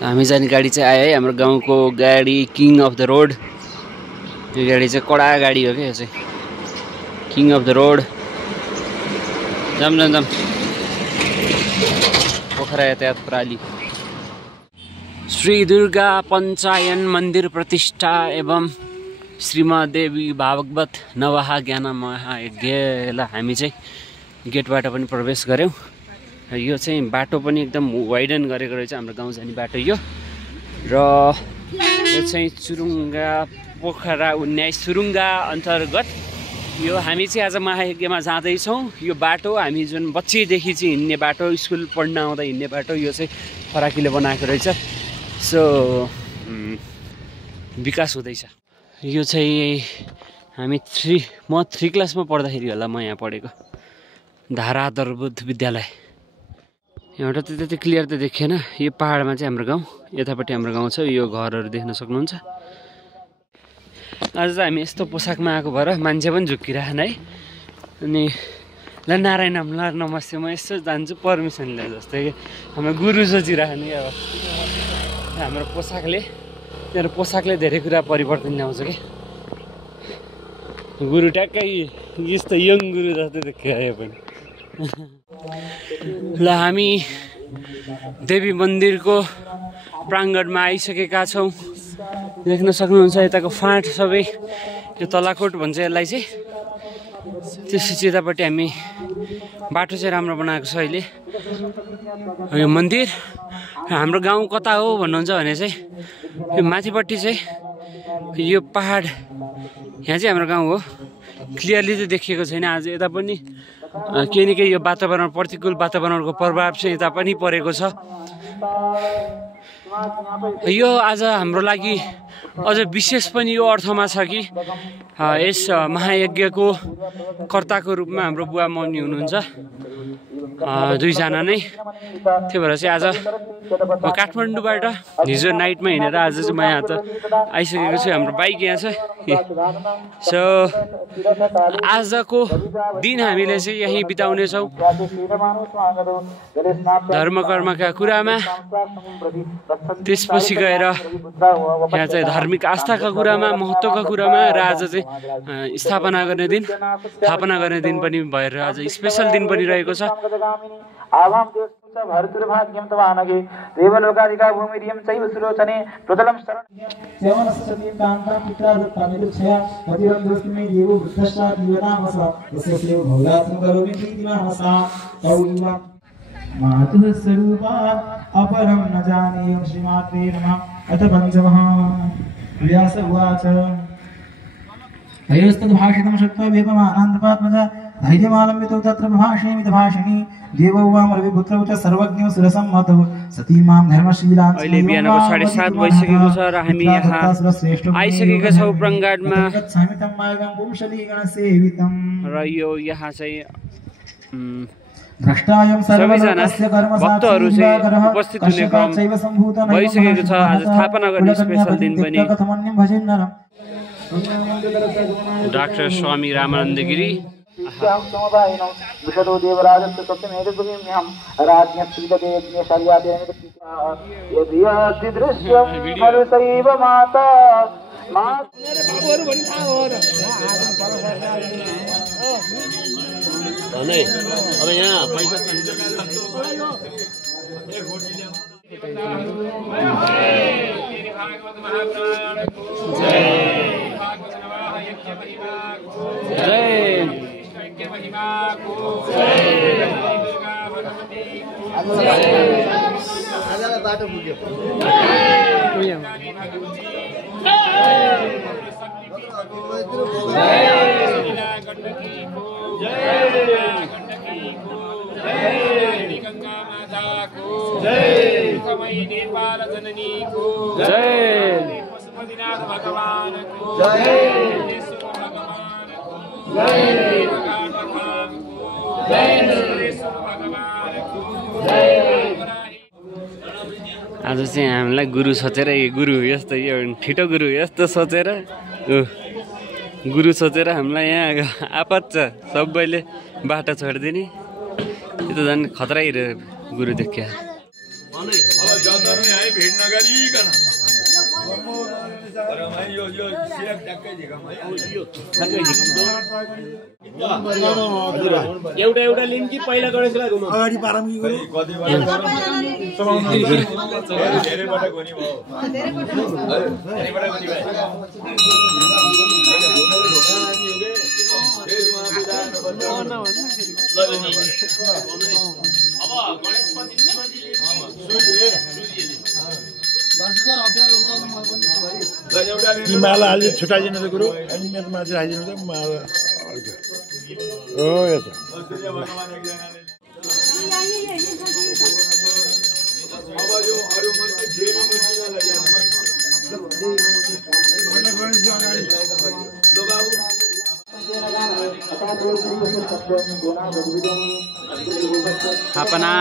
हामी जाने गाडी चाहिँ आयो है, हाम्रो गाउँको गाडी किङ अफ द रोड। यो गाडी चाहिँ कडा गाडी हो क्या, यो चाहिँ किङ अफ द रोड। जाम पोखरा यातायात प्रणाली। श्री दुर्गा पञ्चायन मन्दिर प्रतिष्ठा एवं श्रीमदेवी भागवत नवहा ज्ञान महायज्ञलाई हामी चाहिँ गेटबाट पनि प्रवेश गऱ्यौँ। यो चाहिँ बाटो पनि एकदम वाइडन गरेको रहेछ, हाम्रो गाउँ जाने बाटो यो। र यो चाहिँ चुरुङ्गा पोखरा उन्यास सुरुङ्गा अन्तर्गत यो हामी चाहिँ आज महायज्ञमा जाँदैछौँ। यो बाटो हामी जुन बच्चैदेखि चाहिँ हिँड्ने बाटो, स्कुल पढ्न आउँदा हिँड्ने बाटो, यो चाहिँ फराकिले बनाएको रहेछ। सो विकास हुँदैछ। यो चाहिँ म 3 क्लासमा पढ्दाखेरि होला म यहाँ पढेको, धारा दरबुद्ध विद्यालय। यहाँबाट त्यति क्लियर त देखिएन। यो पहाडमा चाहिँ हाम्रो गाउँ, यतापट्टि हाम्रो गाउँ छ। यो घरहरू देख्न सक्नुहुन्छ। आज चाहिँ हामी यस्तो पोसाकमा आएको भएर मान्छे पनि झुक्किरहेन है। अनि ल नारायणम, ल नमस्ते, म यसो जान्छु पर्मिसन लिएर जस्तै कि हाम्रो गुरु सोचिरहेन कि। अब हाम्रो पोसाकले धेरै कुरा परिवर्तन ल्याउँछ कि। गुरु ट्याक्कै यस्तो यङ गुरु जस्तै देखियो पनि। ल हामी देवी मन्दिरको प्राङ्गणमा आइसकेका छौँ। देख्न सक्नुहुन्छ यताको फाँट सबै, यो तलाकोट भन्छ यसलाई चाहिँ। त्यसपछि यतापट्टि हामी बाटो चाहिँ राम्रो बनाएको छ अहिले। यो मन्दिर हाम्रो गाउँ कता हो भन्नुहुन्छ भने चाहिँ यो माथिपट्टि चाहिँ यो पहाड, यहाँ चाहिँ हाम्रो गाउँ हो। क्लियरली चाहिँ देखिएको छैन आज। यता पनि केही न केही यो वातावरण, प्रतिकूल वातावरणको प्रभाव चाहिँ यता पनि परेको छ। यो आज हाम्रो लागि अझ विशेष पनि यो अर्थमा छ कि यस महायज्ञको कर्ताको रूपमा हाम्रो बुवा मौनी हुनुहुन्छ, 2 जना नै। त्यही भएर चाहिँ आज म काठमाडौँबाट हिजो नाइटमा हिँडेर आज चाहिँ म यहाँ त आइसकेको छु। हाम्रो बाइक यहाँ छ। सो आजको दिन हामीले चाहिँ यहीँ बिताउनेछौँ, धर्म कर्मका कुरामा। त्यसपछि गएर यहाँ चाहिँ धार्मिक आस्थाका कुरामा, महत्त्वका कुरामा। र आज चाहिँ स्थापना गर्ने दिन पनि भएर आज स्पेसल दिन पनि रहेको छ। भरतुर्भाग्यं तवानगे देवलोकादिका भूमिरियं चैव सुलोचने प्रतलं शरण सेवनस्सतीं कान्तां पित्रादत्तामिरुच्छया पतिरन्दोस्मै देवो वृद्धश्चा जीवनामस तस्य भौलासं करोमि प्रीतिमानसा तौलिमा मातुः स्वरूपात् अपरं न जानेयं श्रीमात्रे नमः। अथ पञ्चमः व्यास उवाच तयोस्तद्भाषितं श्रुत्वा वेपमानन्दपात्मजा धैर्यमालम्बितो तत्र भाषेमितभाषिणी देवो वामरविपुत्रौ च सर्वज्ञौ सुरसम्मतौ सतीमां धर्मशीलां। अहिले बिहानको 7:30 भइसकेको छ र हामी यहाँ आइसकेका छौँ प्राङ्गणमा। र यो यहाँ चाहिँ सबैजना भक्तहरू चाहिँ उपस्थित हुने क्रम भइसकेको छ। आज स्थापना गर्ने स्पेसल दिन पनि डाक्टर स्वामी रामानन्द गिरी। विशदो देवराजस्य सत्यमेतद्भूम्यां राज्ञस्त्रिगदेयज्ञशाल्यादेन मरुसैव माता अब यहाँ पैसा बाटो पुग्यो। गंगा माता को जय, नेपाल जननी को जय, पशुपतिनाथ भगवान को जय, भगवान को जय, भगवान को जय। आज चाहिँ हामीलाई गुरु सोचेर गुरु यस्तो यो ठिटो गुरु यस्तो सोचेर गुरु सोचेर हामीलाई यहाँ आपत छ सबैले बाटो छोडिदिने। यो त झन् खतरा गुरु देखिया। अब जतरमै है भेट नगरिकन तर म यो सिरक ट्याक्कै झिकम है एउटा एउटा लिम कि पहिला गणेशलाई घुमाउ अगाडि पारम कि गुरु कति बेला धेरैबाट गोनी भयो धेरैबाट गोनी भयो ती माला अलि छुट्याइदिनु त गुरु अनि मेरो माथि राखिदिनु त माला हो यो त अब यो अरु मान्छे जेबी मुसिनालाई लो बाबु स्थापना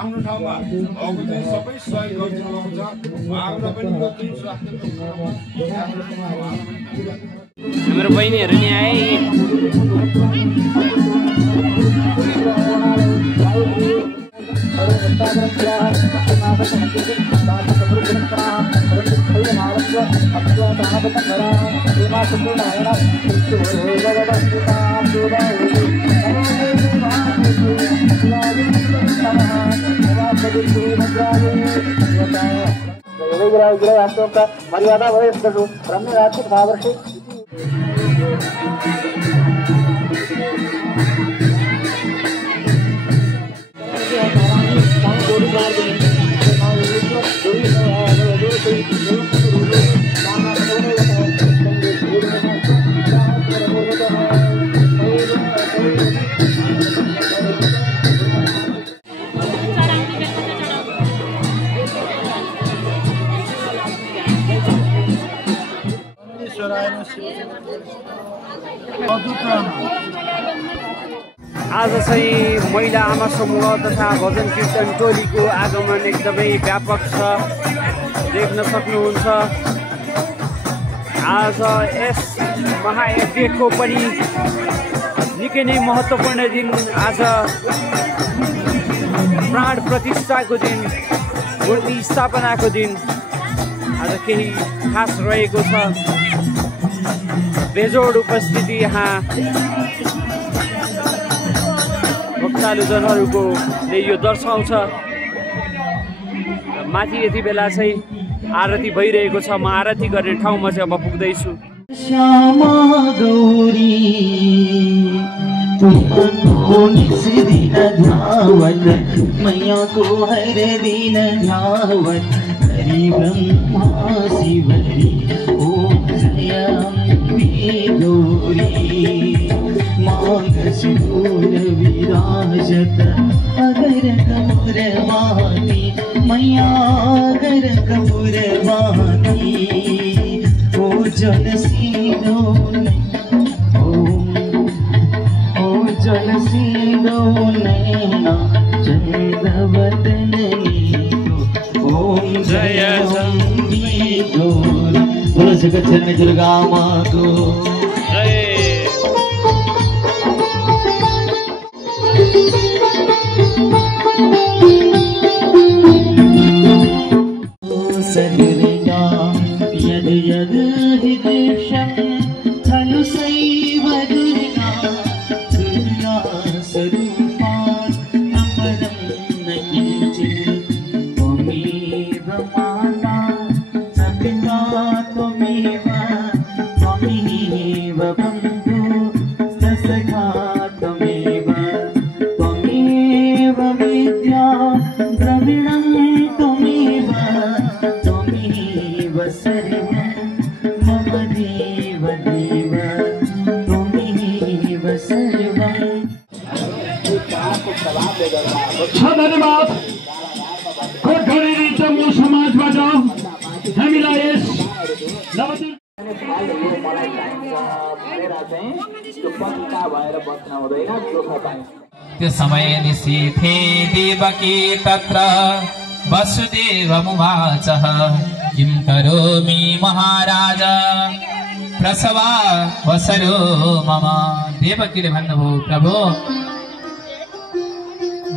आफ्नो ठाउँमा भएको चाहिँ सबै सहयोग गरिदिनुहुन्छ उहाँहरूलाई पनि हाम्रो बहिनीहरू नि आए मर्यादा वयस्कु रम्य राजपूत भावर्षि आज चाहिँ महिला आमा समूह तथा भजन कीर्तन टोलीको आगमन एकदमै व्यापक छ, देख्न सक्नुहुन्छ। आज यस महायज्ञको पनि निकै नै महत्त्वपूर्ण दिन, आज प्राण प्रतिष्ठाको दिन, मूर्ति स्थापनाको दिन आज केही खास रहेको छ। बेजोड उपस्थिति यहाँ भक्तालुजनहरूको यो दर्शाउँछ। माथि यति बेला चाहिँ आरती भइरहेको छ। म आरती गर्ने ठाउँमा चाहिँ अब पुग्दैछु। श्यामा गौरी तुमको निस दिन ध्यावत मैयाको हर दिन ध्यावत हरि ब्रह्मा शिवरी ओम जय अम्बे गौरी माघ शूल विराजत अगर कपूरवाती मैया अगर कपूरवाती ओ जल सीधो ओ जल सीधो नैना चंद्रवदन ओम जय अम्बे गौरी। बोलो जगत जननी दुर्गा माँ को सदुर्गा यद यद हिदेशं खलु सैव दुर्गा दुर्गा स्वरूपात् अपरं न किञ्चित् त्वमेव माता च पिता त्वमेव बन्धु स सखा त्वमेव विद्या द्रविणं त्वमेव सर्वं मम देव देव त्वमेव सर्वं। धन्यवाद। कोटघरेरी जम्मू समाजबाट हामीलाई यस त्यो समय निशीथे देवकी तत्र वसुदेवमुवाचः किं करोमि महाराज प्रसवा वसरो मम। देवकीले भन्नुभयो प्रभु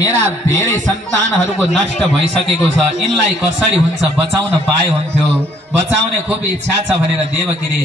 मेरा धेरै सन्तानहरूको नष्ट भइसकेको छ, यिनलाई कसरी हुन्छ बचाउन पाए हुन्थ्यो, बचाउने खुब इच्छा छ भनेर देवकीले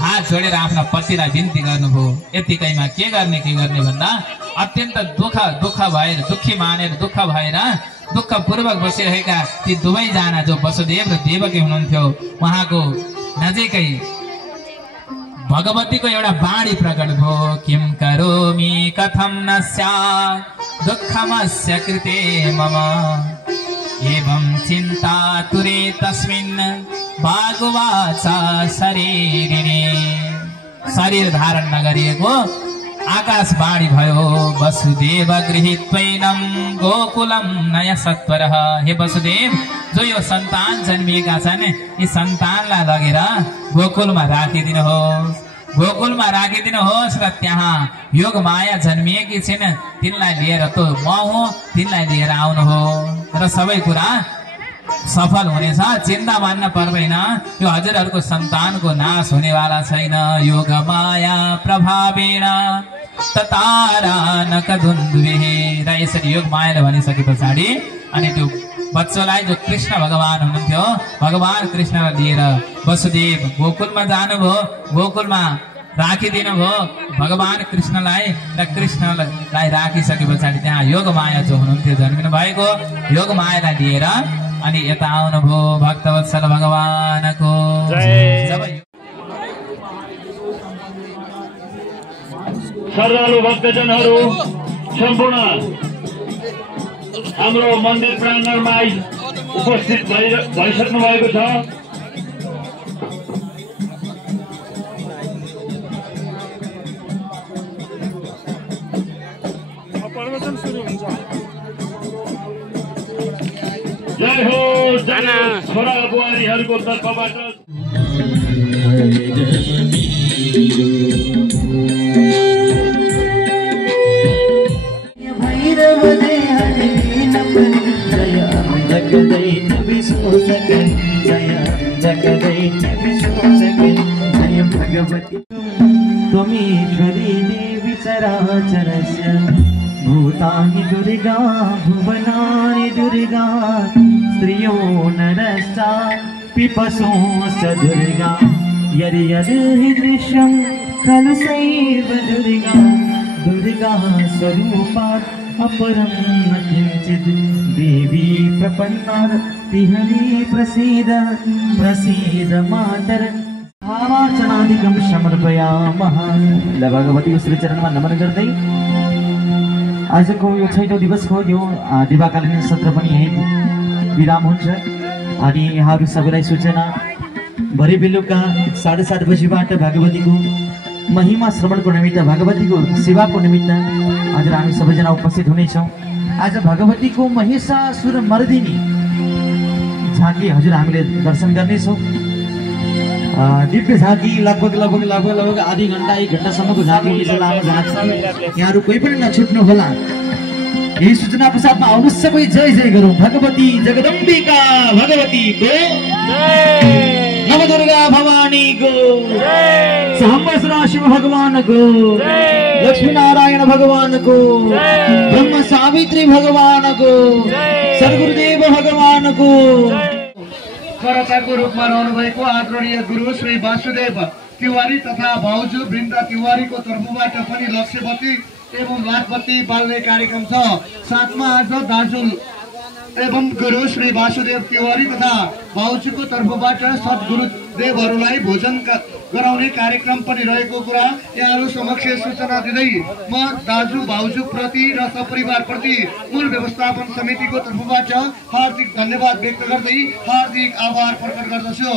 हात जोडेर आफ्ना पतिलाई बिन्ती गर्नुभयो। यतिकैमा के गर्ने भन्दा अत्यन्त दुःख भएर दुःखी मानेर दुःख भएर दुःखपूर्वक बसिरहेका ती दुवैजना जो वसुदेव र देवकी हुनुहुन्थ्यो उहाँको नजिकै भगवतीको एउटा बाणी प्रकट भयो। किं करोमि कथं न स्यात् दुःखमस्य कृते मम एवं चिन्ता तुरे तस्मिन् भागवाचा शरीरिणी। शरीर धारण नगरिएको आकाशवाणी भयो वसुदेव गृहीत्वैनं गोकुलं नय सत्वरः। हे वसुदेव जो यो सन्तान जन्मिएका छन् यी सन्तानलाई लगेर गोकुलमा राखिदिनुहोस्, गोकुलमा राखिदिनुहोस् र त्यहाँ योग माया जन्मिएकी छिन् तिनलाई लिएर त म हुँ, तिनलाई लिएर आउनु हो र सबै कुरा सफल हुनेछ, चिन्ता मान्न पर्दैन। यो हजुरहरूको सन्तानको नाश हुनेवाला छैन। योग माया प्रभावेण ततारा नकदुन्दुभिः। र यसरी योग मायाले भनिसके पछाडि अनि त्यो बच्चालाई जो कृष्ण भगवान हुनुहुन्थ्यो भगवान कृष्णलाई लिएर वसुदेव गोकुलमा जानुभयो, गोकुलमा राखिदिनु भयो भगवान कृष्णलाई र कृष्णलाई राखिसके पछाडि त्यहाँ योग माया जो हुनुहुन्थ्यो जन्मिनु भएको योग मायालाई लिएर अनि यता आउनुभयो भक्तवत्सल भगवानको जय। श्रद्धालु भक्तजनहरू सम्पूर्ण हाम्रो मन्दिर प्राङ्गणमा उपस्थित भइसक्नु भएको छ। प्रवचन सुरु हुन्छ। जय हो जय छोरा बुहारीहरूको तर्फबाट भैरव जय जगदैन विष्णु सकल जय जगदैन विष्णु सकल जय भगवती त्वमीश्वरी देवी चराचरस्य भूतानि दुर्गा भुवनानि दुर्गा स्त्रियो नरश्च पिपसोश्च दुर्गा यदि यदि दृश्यं खलु सैव दुर्गा स्वरूपात् अपरं न किञ्चित् देवी प्रपन्नार्तिहरि प्रसीद मातर भावार्चनादिकं समर्पयामः। ल भगवतीको श्रीचरणमा नमन गर्दै आजको यो 6औं दिवसको यो दिवाकालीन सत्र पनि यही विराम हुन्छ। अनि यहाँहरू सबैलाई सूचना भरे बेलुका 7:30 बजीबाट भगवतीको महिमा श्रवणको निमित्त भगवतीको सेवाको निमित्त हजुर हामी सबैजना उपस्थित हुनेछौँ। आज भगवतीको महिषासुर मर्दिनी झाँकी हजुर हामीले दर्शन गर्नेछौँ। दिव्य झाँकी लगभग आधी घन्टा 1 घन्टासम्मको झाँकी हुनेछ, लामो झाँकी। यहाँहरू कोही पनि नछुट्नु होला। यही सूचना प्रसादमा आउनु सबै जय जय गरौँ। भगवती जगदम्बिका भगवतीको नवदुर्गा भवानीको सहम्बसरा शिव भगवानको लक्ष्मी नारायण भगवानको ब्रह्म सावित्री भगवानको सद्गुरुदेव भगवानको करताको रूपमा रहनुभएको आदरणीय गुरु श्री वासुदेव तिवारी तथा भाउजू वृन्दा तिवारीको तर्फबाट पनि लक्ष्यवती एवं लाखवती बाल्ने कार्यक्रम छ। साथमा आज दाजु एवं गुरु श्री वासुदेव तिवारी तथा भाउजूको तर्फबाट सद्गुरुदेवहरूलाई भोजन गराउने कार्यक्रम पनि रहेको कुरा यहाँहरू समक्ष सूचना दिँदै म दाजु भाउजू प्रति र सपरिवार प्रति मूल व्यवस्थापन समितिको तर्फबाट हार्दिक धन्यवाद व्यक्त गर्दै हार्दिक आभार प्रकट गर्दछु।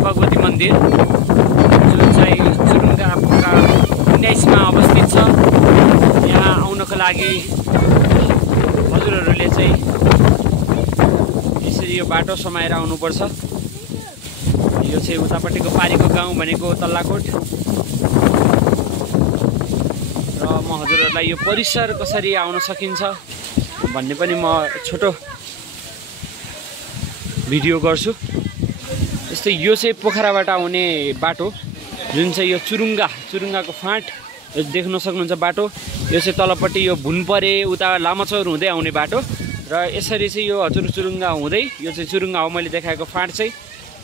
भगवती मन्दिर जुन चाहिँ चुरुङ्गा पोखरा 19 मा अवस्थित छ। यहाँ आउनको लागि हजुरहरूले चाहिँ यसरी यो बाटो समाएर आउनुपर्छ। यो चाहिँ उतापट्टिको पारीको गाउँ भनेको तल्लाकोट र म हजुरहरूलाई यो परिसर कसरी आउन सकिन्छ भन्ने पनि म छोटो भिडियो गर्छु। जस्तै यो चाहिँ पोखराबाट आउने बाटो जुन चाहिँ यो चुरुङ्गाको फाँट देख्न सक्नुहुन्छ बाटो। यो चाहिँ तलपट्टि यो भुनपरे उता लामाचौर हुँदै आउने बाटो र यसरी चाहिँ यो हजुर चुरुङ्गा हुँदै यो चाहिँ चुरुङ्गा हो मैले देखाएको फाँट चाहिँ।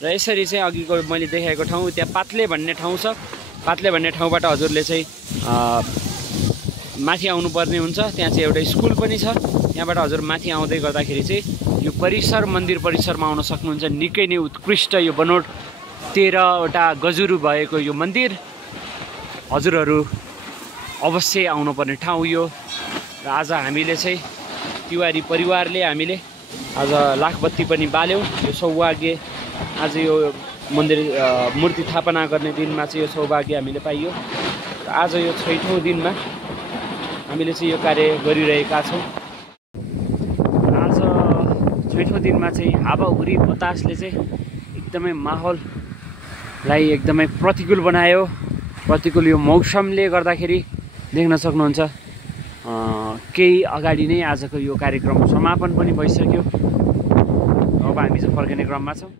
र यसरी चाहिँ अघिको मैले देखाएको ठाउँ त्यहाँ पात्ले भन्ने ठाउँ छ। पात्ले भन्ने ठाउँबाट हजुरले चाहिँ माथि आउनुपर्ने हुन्छ। त्यहाँ चाहिँ एउटा स्कुल पनि छ। यहाँबाट हजुर माथि आउँदै गर्दाखेरि चाहिँ यो परिसर मन्दिर परिसरमा आउन सक्नुहुन्छ। निकै नै उत्कृष्ट यो बनोट 13वटा गजुरु भएको यो मन्दिर हजुरहरू अवश्य आउनुपर्ने ठाउँ यो। र आज हामीले चाहिँ तिवारी परिवारले हामीले आज लाखबत्ती पनि बाल्यौँ। यो सौभाग्य आज यो मन्दिर मूर्ति स्थापना गर्ने दिनमा चाहिँ यो सौभाग्य हामीले पाइयो। र आज यो 6औं दिनमा हामीले चाहिँ यो कार्य गरिरहेका छौँ। आज 6औं दिनमा चाहिँ हावाहुरी बतासले चाहिँ एकदमै माहौललाई एकदमै प्रतिकूल बनायो। प्रतिकूल यो मौसमले गर्दाखेरि देख्न सक्नुहुन्छ केही अगाडि नै आजको यो कार्यक्रम समापन पनि भइसक्यो। अब हामी चाहिँ फर्किने क्रममा छौँ।